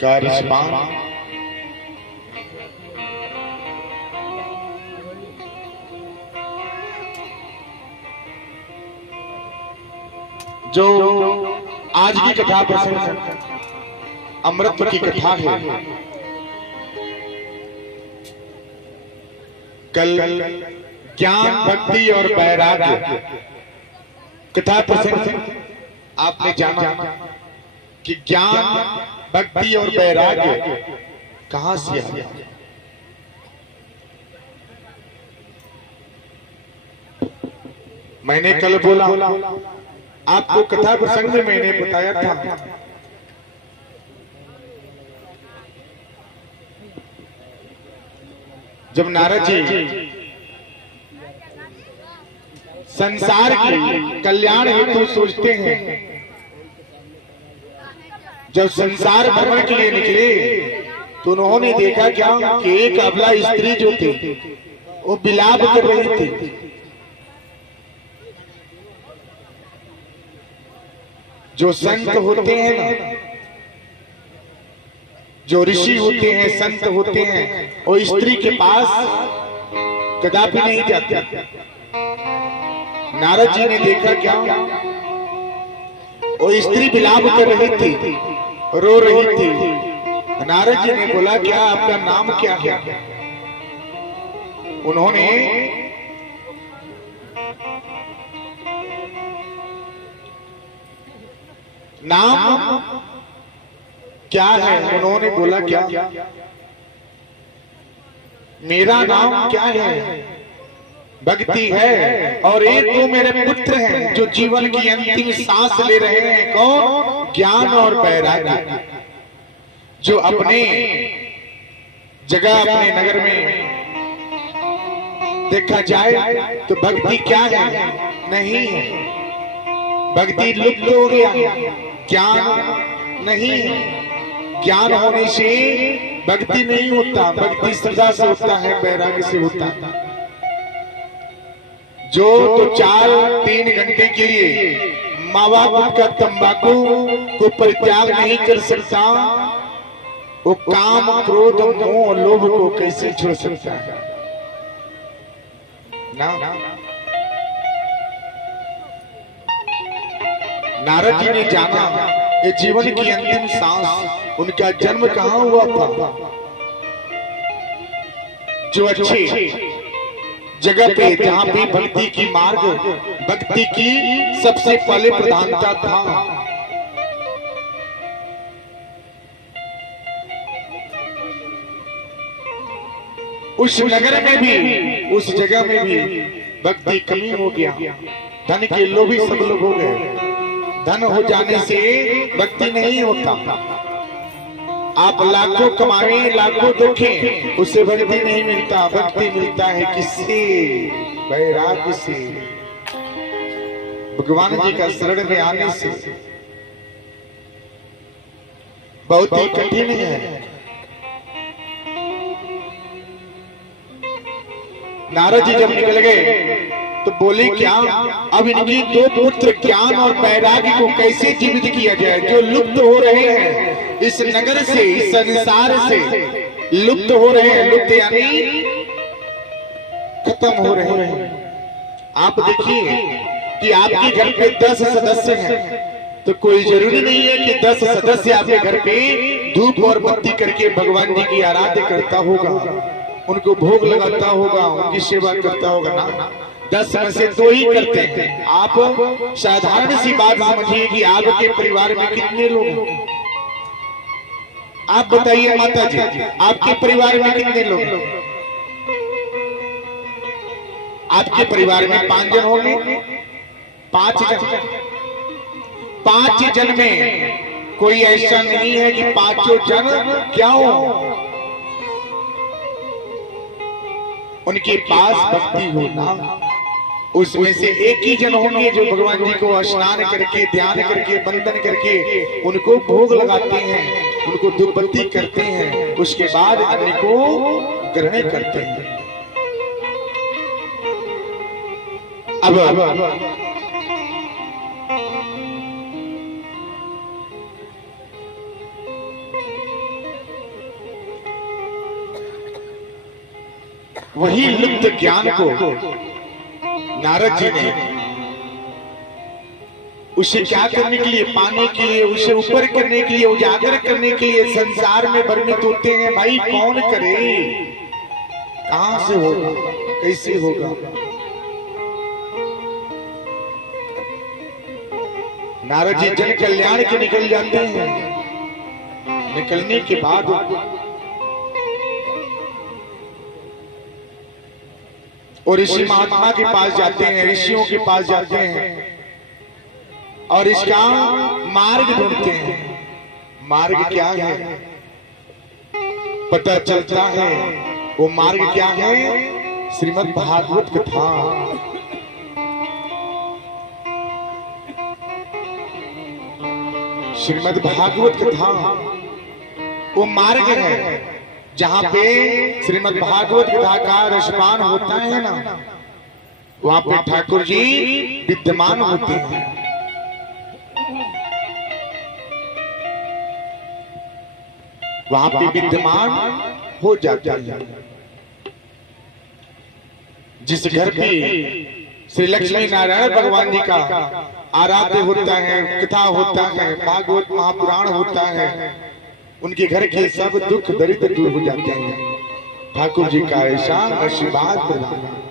का रिस्पान जो आज की कथा प्रसंग अमृत की कथा है। कल ज्ञान भक्ति और वैराग्य कथा प्रसंग आपने जाना कि ज्ञान भक्ति और वैराग्य कहां से आया। मैंने कल बोला, आपको कथा प्रसंग में मैंने बताया था जब नारद जी संसार की कल्याण हेतु सोचते हैं, जब संसार भ्रमण के लिए निकले तो उन्होंने देखा क्या कि एक अबला स्त्री जो थी वो विलाप कर रही थी। जो संत होते हैं ना, जो ऋषि होते हैं, संत होते हैं, वो स्त्री के पास कदापि नहीं जाते। नारद जी ने देखा क्या, वो स्त्री विलाप कर रही थी, रो रही थी। नारद जी ने बोला, क्या आपका नाम क्या है? उन्होंने नाम क्या है? उन्होंने बोला, क्या मेरा नाम क्या है? भक्ति है। और एक दो मेरे पुत्र हैं जो जीवन की अंतिम सांस ले रहे हैं। कौन? ज्ञान और वैराग्य। जो अपने जगह, अपने नगर में देखा जाए तो भक्ति क्या है? नहीं है। भक्ति लुप्त हो गया, ज्ञान नहीं है। ज्ञान होने से भक्ति नहीं होता, भक्ति श्रद्धा से होता है, वैराग्य से होता है। जो तो 4-3 घंटे के लिए मावा गुटखा तंबाकू को परित्याग नहीं कर सकता, वो काम, क्रोध, मोह और लोभ को कैसे छोड़ सकता है? ना नारद जी ने जाना ये जीवन की अंतिम सांस, उनका जन्म कहाँ हुआ था? जो अच्छे जगह पे, जहां पे भक्ति की मार्ग, भक्ति की सबसे पहले प्रधानता था। उस नगर में भी, उस जगह में भी भक्ति कमी हो गया। धन के लोभी सब लोग हो गए। धन हो जाने से भक्ति नहीं होता। आप लाखों कमाए, लाखों देखें, उससे भक्ति नहीं मिलता। भक्ति मिलता है किससे? वैराग्य से, भगवान जी का शरण में आने से। बहुत ही कठिन है। नारद जी जब निकल गए तो बोले, क्या अब इनकी 2 पुत्र ज्ञान और वैराग्य को कैसे जीवित किया जाए, जो लुप्त हो रहे हैं इस नगर से, इस संसार से लुप्त हो रहे हैं। लुप्त यानी खत्म हो रहे हैं। आप देखिए कि आपके घर पे 10 सदस्य हैं, तो कोई जरूरी नहीं है कि 10 सदस्य आपके घर पे धूप और बत्ती करके भगवान जी की आराधना करता होगा, उनको भोग लगाता होगा, उनकी सेवा करता होगा ना। 10 में से 2 ही करते हैं। आप साधारण सी बात समझिए कि आपके परिवार में कितने लोग हैं? आप बताइए माता जी, आपके परिवार में कितने लोग हैं? आपके परिवार में 5 जन होंगे। 5 जन, 5 जन में कोई ऐसा नहीं है कि 5 जन क्या हो, उनके पास भक्ति होना। उसमें से एक ही जन होंगे जो भगवान जी को स्नान करके, ध्यान करके, वंदन करके उनको भोग लगाते हैं, उनको धूप बत्ती करते हैं, उसके बाद अन्न को ग्रहण करते हैं। अब वही लुप्त ज्ञान को नारद जी ने उसे क्या करने के लिए, पाने के लिए, उसे ऊपर करने के लिए, उजागर करने के लिए संसार में वर्णित होते हैं। भाई कौन करे, कहां से होगा, कैसे होगा। नारद जी जन कल्याण के निकल जाते हैं। निकलने के बाद और ऋषि महात्मा के पास जाते हैं, ऋषियों के पास जाते हैं और इसका मार्ग ढूंढते हैं। मार्ग क्या है पता चलता है। वो मार्ग क्या है, श्रीमद् भागवत कथा। श्रीमद् भागवत कथा वो मार्ग है जहां पे श्रीमद् भागवत कथा का रसपान होता है ना, वहां पे ठाकुर जी विद्यमान होते हैं। वहां पे विद्यमान हो जाता है। जिस घर पे श्री लक्ष्मी नारायण भगवान जी का आराध्य होता है, कथा होता है, भागवत महापुराण होता है, उनके घर के सब दुख दरिद्र दूर हो जाते हैं। ठाकुर जी का ऐसा आशीर्वाद प्रदान है।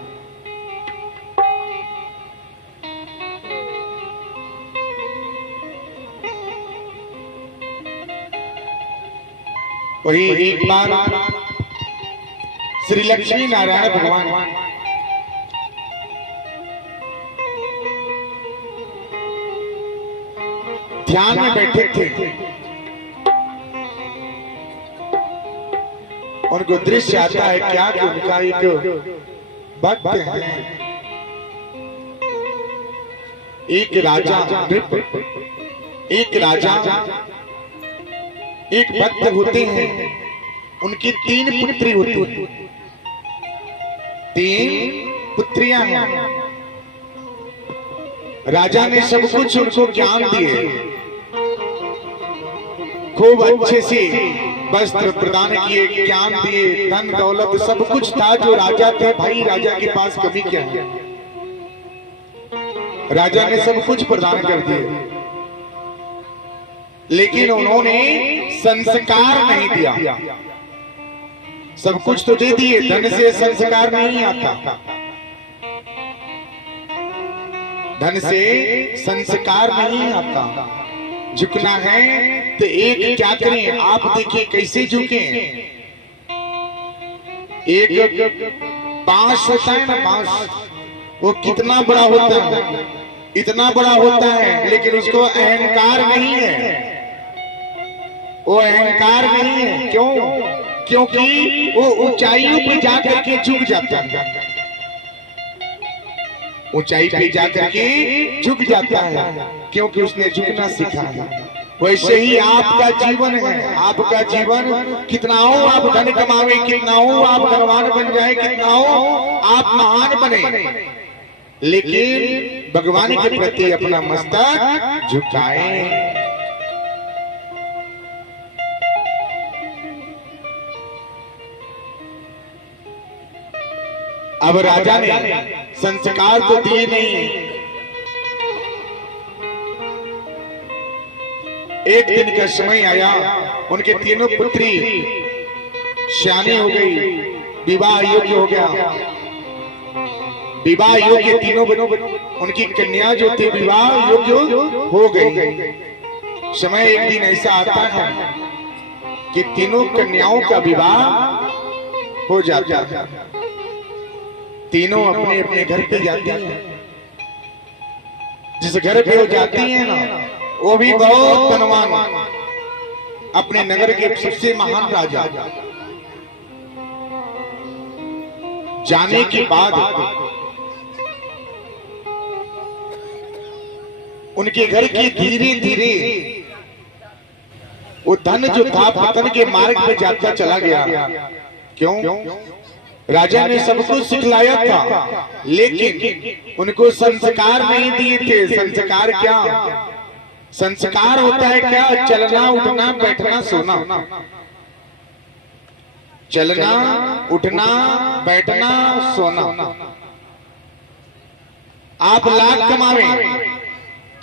वही एक बार श्री लक्ष्मी नारायण भगवान ध्यान में बैठे थे। उनको दृश्य आता है क्या कि उनका एक भक्त है, एक राजा, एक भक्त होते हैं। उनकी 3 पुत्री होती हैं, 3 पुत्रियां हैं। राजा ने सब कुछ उनको ज्ञान दिए, खूब अच्छे से वस्त्र प्रदान किए, ज्ञान दिए, धन दौलत सब कुछ था जो राजा थे। भाई राजा के पास कमी क्या है, राजा ने सब कुछ प्रदान कर दिए, लेकिन उन्होंने संस्कार नहीं दिया। सब कुछ तो दे दिए, धन से संस्कार नहीं आता, धन से संस्कार नहीं आता। झुकना है तो एक क्या करें, आप देखिए कैसे झुके। एक बांस होता है ना, बांस, वो कितना बड़ा होता है, इतना बड़ा होता है, लेकिन उसको अहंकार नहीं है। वो अहंकार नहीं है, क्यों? क्योंकि वो ऊंचाइयों पे जाकर के झुक जाता है, ऊंचाई पे जाकर के झुक जाता है, क्योंकि उसने झुकना सीखा है। वैसे ही आपका जीवन है। आपका जीवन कितना हो आप धन कमावे, कितना हो आप धनवान बन जाए, कितना हो आप महान बने, लेकिन भगवान के प्रति अपना मस्तक झुकाएं। अब राजा ने संस्कार तो दिए नहीं। एक दिन का समय आया, उनके तीनों पुत्री श्यानी हो गई, विवाह योग्य हो गया। विवाह योग्य तीनों उनकी कन्या जो थी विवाह योग्य हो गई। समय एक दिन ऐसा आता है कि तीनों कन्याओं का विवाह हो जाता है। तीनों अपने अपने घर पे जाती हैं। जिस घर पे वो जाती हैं ना, वो भी बहुत धनवान, अपने नगर के सबसे महान राजा। जाने के बाद उनके घर की धीरे धीरे वो धन जो था पतन के मार्ग पे जाता चला गया। क्यों? राजा ने सब कुछ सिखलाया था, लेकिन उनको संस्कार नहीं दिए थे। संस्कार क्या? संस्कार होता है क्या? चलना, उठना, बैठना, सोना। चलना, उठना, बैठना, सोना। आप लाख कमावे,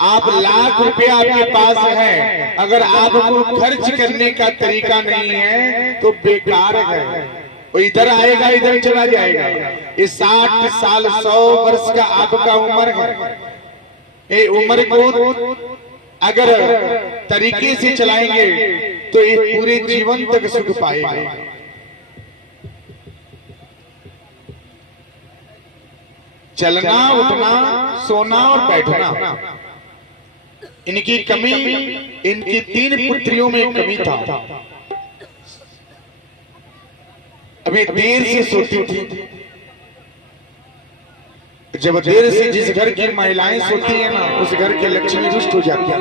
आप लाख रुपया आपके पास है, अगर आपको खर्च करने का तरीका नहीं है तो बेकार है। वो इधर आएगा इधर चला जाएगा। ये 60 साल 100 वर्ष का आपका उम्र है। ये उम्र को अगर तरीके से चलाएंगे तो ये पूरे जीवन तक सुख पाएगा। चलना, उठना, सोना और बैठना, इनकी कमी, इनकी 3 पुत्रियों में कमी था। अभी देर से सोती थी। जब देर से जिस घर की महिलाएं सोती हैं ना, उस घर की लक्ष्मी रुष्ट हो जाती है।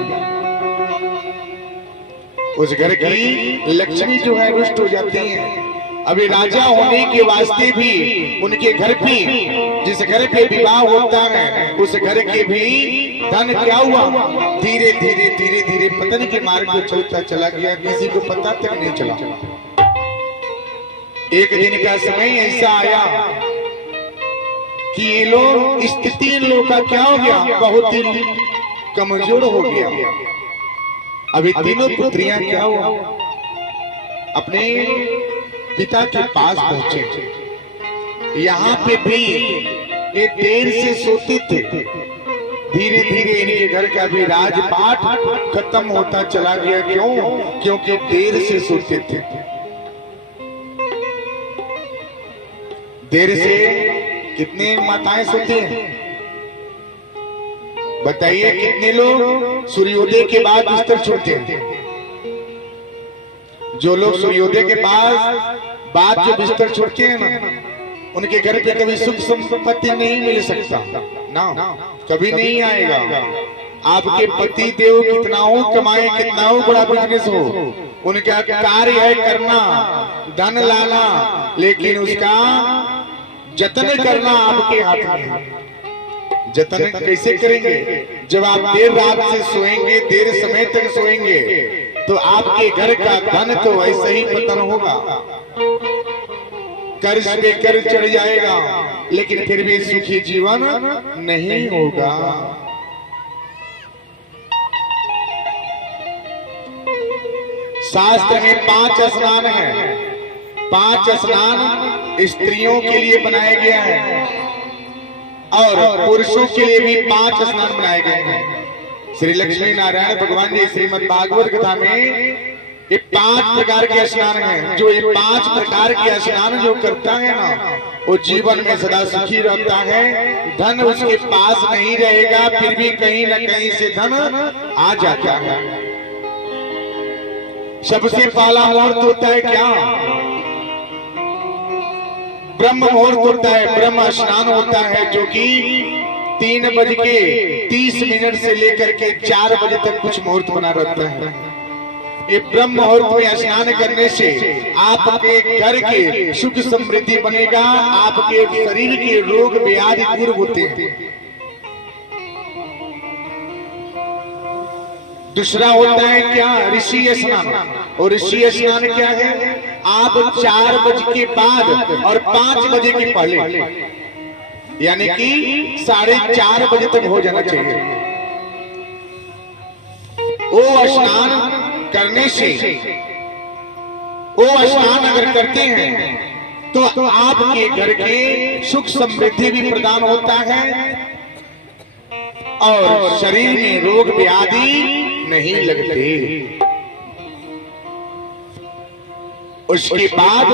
उस घर की लक्ष्मी जो है रुष्ट हो जाती है। अभी राजा होने के वास्ते भी उनके घर पे, जिस घर पे विवाह होता है, उस घर के भी धन क्या हुआ, धीरे धीरे धीरे धीरे पतन के मार्ग पे चलता चला गया। किसी को पता तक नहीं चला। एक दिन का समय ऐसा आया कि ये लोग, स्थिति इन लोगों का क्या हो गया, बहुत ही कमजोर हो गया। अभी तीनों पुत्रियां क्या हुआ, अपने पिता के पास पहुंचे। यहाँ पे भी ये देर से सोते थे। धीरे धीरे इनके घर का भी राजपाट खत्म होता चला गया। क्यों? क्योंकि देर से सोते थे। देर से कितने माताएं सोती हैं बताइए? कितने लोग सूर्योदय के बाद बिस्तर छोड़ते हैं? जो लोग सूर्योदय के बाद जो बिस्तर छोड़ते हैं ना, उनके घर पे कभी सुख संपत्ति नहीं मिल सकता ना, कभी नहीं आएगा। आपके पति देव कितना हो कमाए, कितना हो बड़ा बिजनेस हो, उनका कार्य है करना, धन लाना, लेकिन उसका जतन करना आपके हाथ में है। जतन कैसे करेंगे? जब आप देर रात से सोएंगे, देर समय तक सोएंगे, तो आपके घर का धन तो ऐसे ही पतन होगा। कर्ज पे कर्ज चढ़ जाएगा, लेकिन फिर भी सुखी जीवन नहीं होगा। शास्त्र में 5 स्नान है। 5 स्नान स्त्रियों के लिए बनाया गया है और पुरुषों के लिए भी 5 स्नान बनाए गए हैं। श्री लक्ष्मी नारायण भगवान जी श्रीमद् भागवत कथा में ये 5 प्रकार के स्नान हैं। जो ये 5 प्रकार के स्नान जो करता है ना, वो जीवन में सदा सुखी रहता है। धन उसके पास नहीं रहेगा, फिर भी कहीं न कहीं से धन आ जाता है। सबसे पहला मुहूर्त होता है क्या? ब्रह्म मुहूर्त होता है, ब्रह्म स्नान होता है, जो कि 3:30 से लेकर के 4 बजे तक कुछ मुहूर्त बना रहता है। ये ब्रह्म मुहूर्त में स्नान करने से आपके घर के सुख समृद्धि बनेगा, आपके शरीर के रोग व्याधि दूर होते हैं। दूसरा होता है क्या? ऋषि स्नान। और ऋषि स्नान क्या है? आप 4 बजे के बाद और 5 बजे के पहले, यानी कि 4:30 बजे तक हो जाना चाहिए। वो स्नान करने से, वो स्नान अगर करते हैं तो आपके घर के सुख समृद्धि भी प्रदान होता है और शरीर में रोग व्याधि नहीं लगते। उसके बाद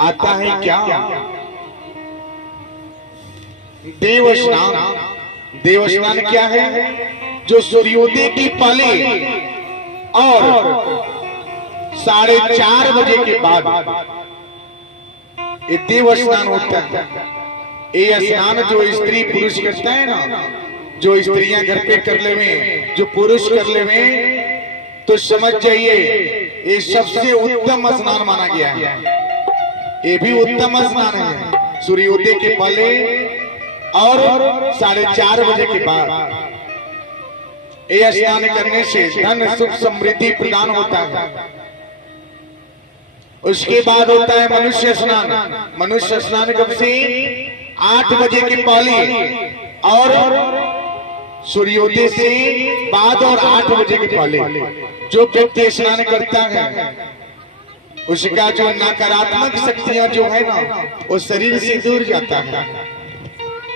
आता है क्या? देव स्नान। देव स्नान क्या है? जो सूर्योदय की पहले और 4:30 बजे के बाद ये देव स्नान होता है। ये स्नान जो स्त्री पुरुष करता है ना, जो स्त्रियां घर पे कर ले में, जो पुरुष कर ले में, तो समझ जाइए ये सबसे उत्तम स्नान माना गया है। ये भी उत्तम स्नान है, सूर्योदय के पहले और 4:30 बजे के बाद। ये स्नान करने से धन सुख समृद्धि प्रदान होता है। उसके बाद होता है मनुष्य स्नान। मनुष्य स्नान कब से? 8 बजे के पहले और सूर्योदय से बाद और 8 बजे के पहले जो व्यक्ति स्नान करता है उसका जो नकारात्मक शक्तियां जो है ना वो शरीर से दूर जाता है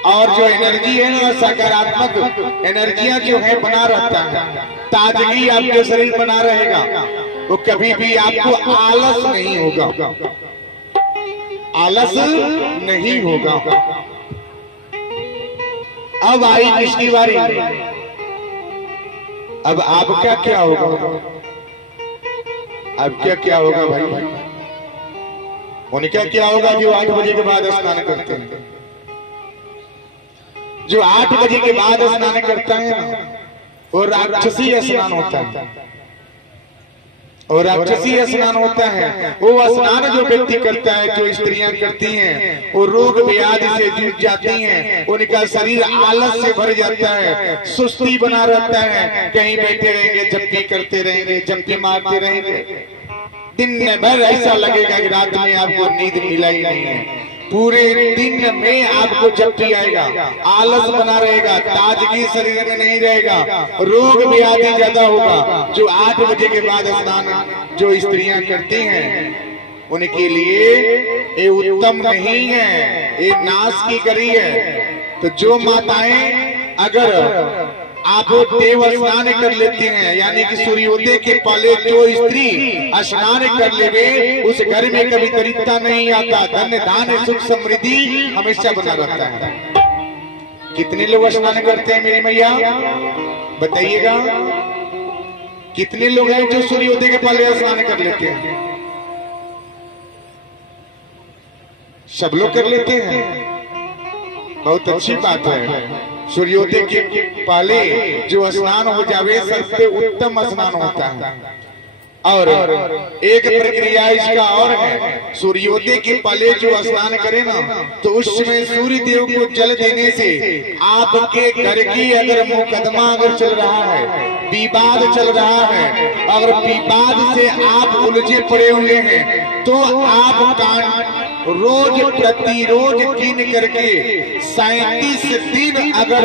और जो एनर्जी है ना सकारात्मक एनर्जियां जो है बना रहता है। ताजगी आपके शरीर बना रहेगा, वो कभी भी आपको आलस नहीं होगा, आलस नहीं होगा। अब आई किसकी बारी? अब आपका क्या होगा? अब क्या होगा भाई? उनका क्या होगा जो 8 बजे के बाद स्नान करते हैं? जो 8 बजे के बाद स्नान करता है ना वो राक्षसी स्नान होता है। और राक्षसी स्नान होता है वो स्नान जो व्यक्ति करता है, जो स्त्रियां करती हैं, वो रोग व्याधि से जूझ जाती हैं, उनका शरीर आलस से भर जाता है, सुस्ती बना रहता है, कहीं बैठे रहेंगे जप्पी करते रहेंगे, जप्पी मारते रहेंगे, दिन भर ऐसा लगेगा कि रात में आपको नींद मिला ही नहीं है। पूरे दिन में आपको जप्पी आएगा, आलस बना रहेगा, ताजगी शरीर में नहीं रहेगा, रोग व्याधि ज्यादा होगा। जो 8 बजे के बाद स्नान जो स्त्रियां करती हैं उनके लिए ये उत्तम नहीं है, ये नाश की करी है। तो जो माताएं अगर आप देव स्नान कर लेते हैं यानी कि सूर्योदय के पहले जो स्त्री स्नान कर लेवे उस घर में कभी दरिद्रता नहीं आता, धन धान्य सुख समृद्धि हमेशा बना रहता है। कितने लोग स्नान करते हैं मेरी मैया बताइएगा? कितने लोग हैं जो सूर्योदय के पहले स्नान कर लेते हैं? सब लोग कर लेते हैं, बहुत अच्छी बात है। सूर्योदय के पहले जो स्नान हो जावे सबसे उत्तम स्नान होता है। और एक प्रक्रिया इसका और है, सूर्योदय के पहले जो स्नान करे ना तो उस समय सूर्य देव को जल देने से आपके घर की अगर मुकदमा अगर चल रहा है, विवाद चल रहा है, अगर विवाद से आप उलझे पड़े हुए हैं तो आप रोज प्रतिरोज कीन करके 37 दिन अगर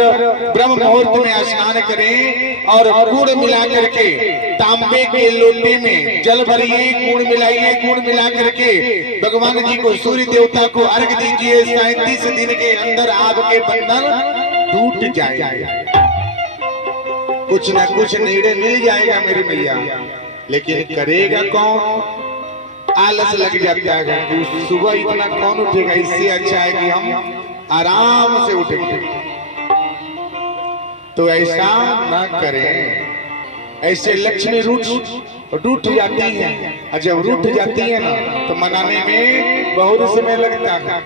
ब्रह्म मुहूर्त में स्नान करें और गुड़ मिला करके तांबे के लोटे में जल भरिए, गुड़ मिलाइए, गुड़ मिला करके भगवान जी को सूर्य देवता को अर्घ दीजिए। 37 दिन के अंदर आपके बंधन टूट जाएगा, कुछ न कुछ निर्णय मिल जाएगा मेरी मैया। लेकिन करेगा कौन? आलस लग जाता है कि सुबह इतना कौन उठेगा, इससे अच्छा है कि हम आराम से उठेंगे। तो ऐसा न करें, ऐसे लक्ष्मी रूठ जाती है और जब रूठ जाती है ना तो मनाने में बहुत समय लगता है।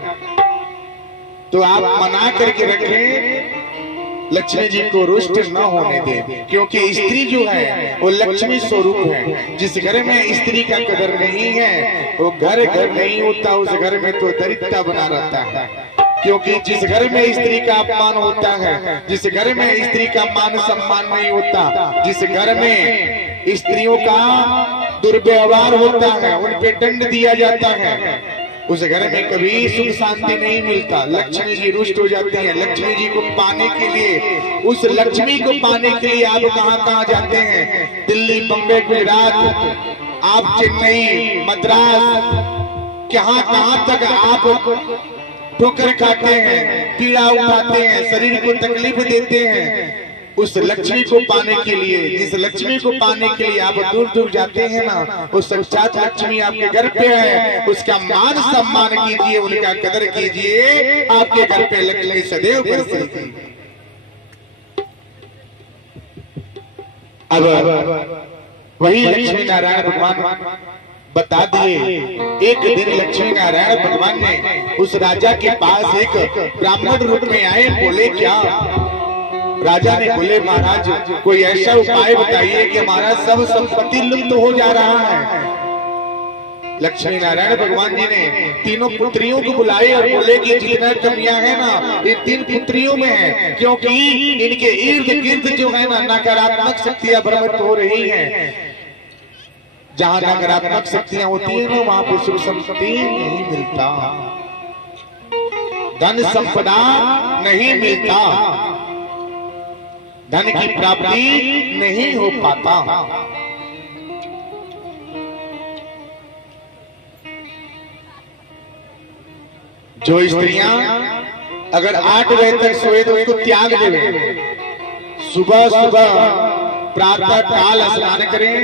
तो आप मना करके रखें, लक्ष्मी जी को रुष्ट न होने दें, क्योंकि स्त्री जो है वो लक्ष्मी स्वरूप है। जिस घर में स्त्री का कदर नहीं है वो घर नहीं होता, उस घर में तो दरिद्रता बना रहता है। क्योंकि जिस घर में स्त्री का अपमान होता है, जिस घर में स्त्री का मान सम्मान नहीं होता, जिस घर में स्त्रियों का दुर्व्यवहार होता है, उन पे दंड दिया जाता है, उस घर में कभी सुख शांति नहीं मिलता। लक्ष्मी जी रुष्ट हो जाती हैं। लक्ष्मी जी को पाने के लिए, उस लक्ष्मी को पाने के लिए आप कहाँ जाते हैं? दिल्ली, बम्बई, गुजरात, आप चेन्नई, मद्रास, कहाँ तक आप ठोकर खाते हैं, पीड़ा उठाते हैं, शरीर को तकलीफ देते हैं। उस लक्ष्मी को पाने के लिए, जिस लक्ष्मी को पाने के लिए आप दूर दूर जाते हैं ना, वो साक्षात लक्ष्मी आपके घर पे है। उसका मान सम्मान कीजिए, उनका कदर कीजिए, आपके घर पे लक्ष्मी सदैव बरसेगी। अब वही लक्ष्मी नारायण भगवान बता दिए। एक दिन लक्ष्मी नारायण भगवान ने उस राजा के पास एक ब्राह्मण रूप में आए, बोले क्या? राजा ने बोले महाराज कोई ऐसा उपाय बताइए कि हमारा सब संपत्ति लुप्त हो जा रहा है। लक्ष्मी नारायण भगवान जी ने तीनों पुत्रियों को बुलाए और बोले कि जितना कमियां है ना ये 3 पुत्रियों में है, क्योंकि इनके इर्द गिर्द जो है ना नकारात्मक शक्तियां भ्रमित हो रही हैं। जहां नकारात्मक शक्तियां होती है ना, वहां पर सुख समृद्धि नहीं मिलता, धन संपदा नहीं मिलता, धन की प्राप्ति नहीं हो पाता। जो स्त्रियां अगर 8 बजे तक सोए तो उसको त्याग देवे, सुबह सुबह प्रातः काल स्नान करें,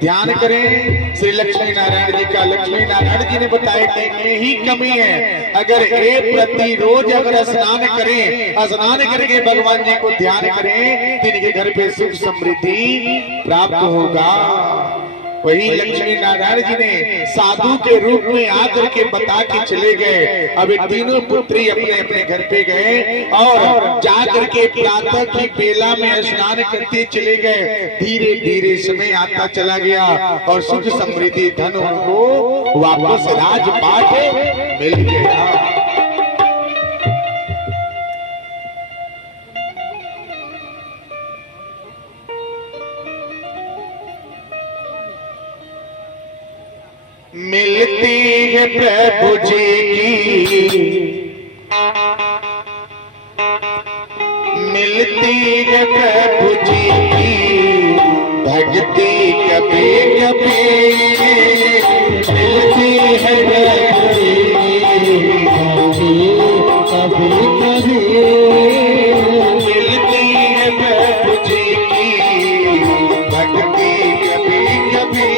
ध्यान करें श्री लक्ष्मी नारायण जी का। लक्ष्मी नारायण जी ने बताया कि इनमें ही कमी है। अगर एक प्रतिरोज अगर स्नान करें, स्नान करके भगवान जी को ध्यान करें तो इनके घर पे सुख समृद्धि प्राप्त होगा। वही लक्ष्मी नारायण जी ने साधु के रूप में आकर के बता के चले गए। अब ये तीनों पुत्री अपने अपने घर पे गए और जाकर के प्रातः की बेला में स्नान करते चले गए। धीरे धीरे समय आता चला गया और सुख समृद्धि धन उनको वापस राजपाट मिल गया। मिलती है प्रभु जी की, मिलती है प्रभु जी की भक्ति कभी कभी, मिलती है प्रभु जी कभी कभी, मिलती है प्रभु जी की भक्ति कभी कभी,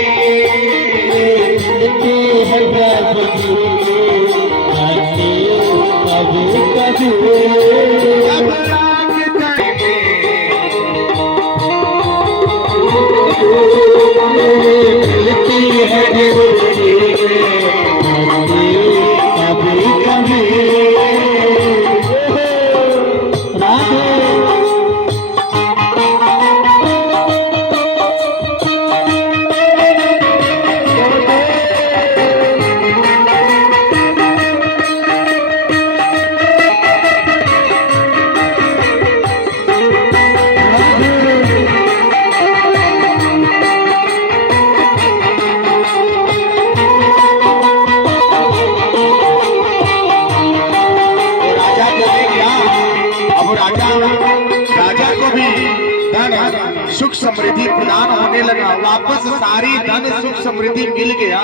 सुख समृद्धि प्रदान होने लगा। वापस सारी धन सुख समृद्धि मिल गया।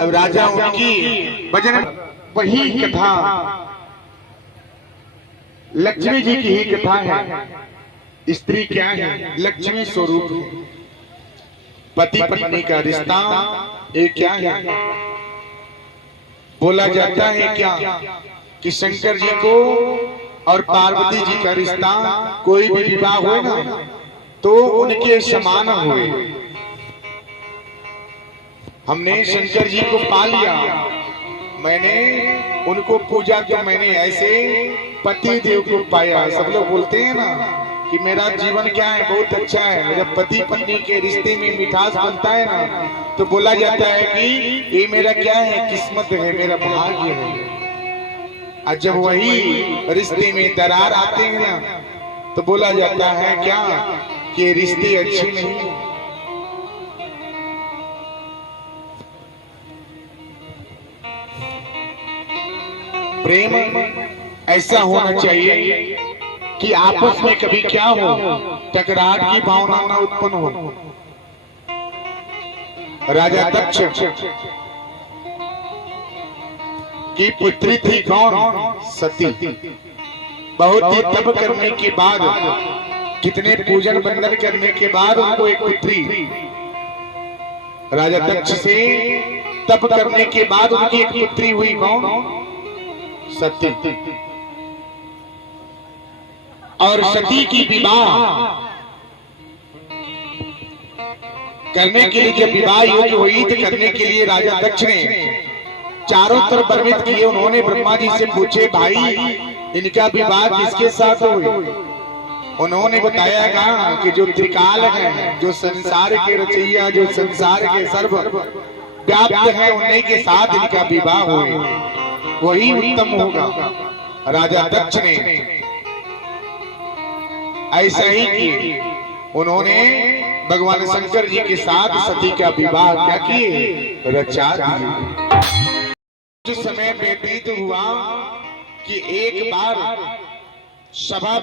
अब राजा उनकी भजन वही कथा लक्ष्मी जी की ही कथा है। स्त्री क्या है? लक्ष्मी स्वरूप है। पति पत्नी का रिश्ता एक क्या है? बोला जाता है क्या कि शंकर जी को और पार्वती जी का रिश्ता कोई भी विवाह हो ना तो उनके समान हुए। हमने शंकर जी को पा लिया, मैंने उनको पूजा तो मैंने ऐसे पति देव को पाया। सब लोग बोलते हैं ना कि मेरा जीवन क्या है, बहुत अच्छा है। जब पति पत्नी के रिश्ते में मिठास बनता है ना तो बोला जाता है कि ये मेरा क्या है, किस्मत है, मेरा भाग्य है। और जब वही रिश्ते में दरार आते हैं ना तो बोला जाता है क्या कि रिश्ते अच्छे नहीं। प्रेम ऐसा होना चाहिए कि आपस में कभी क्या हो, टकरार की भावना न उत्पन्न हो। राजा दक्ष की पुत्री थी कौन? सती। बहुत ही तप करने के बाद, कितने पूजन बंदन करने के बाद उनको एक पुत्री, राजा दक्ष से तप करने के बाद उनकी एक पुत्री हुई कौन? सती। और सती की विवाह करने के लिए जब विवाह योग्य हुई तो करने के लिए राजा दक्ष ने चारों तरफ वर्णित किए। उन्होंने ब्रह्मा जी से पूछे, भाई इनका विवाह किसके साथ हुए? उन्होंने बताया कि जो त्रिकाल है, जो संसार के रचैया, जो संसार के सर्व व्याप्त है, उन्हीं के साथ इनका विवाह हुए, वही उत्तम होगा। राजा दक्ष ने ऐसा ही किए। उन्होंने भगवान शंकर जी के साथ सती का विवाह क्या किए, रचा दिए। कुछ समय व्यतीत हुआ कि एक बार सभा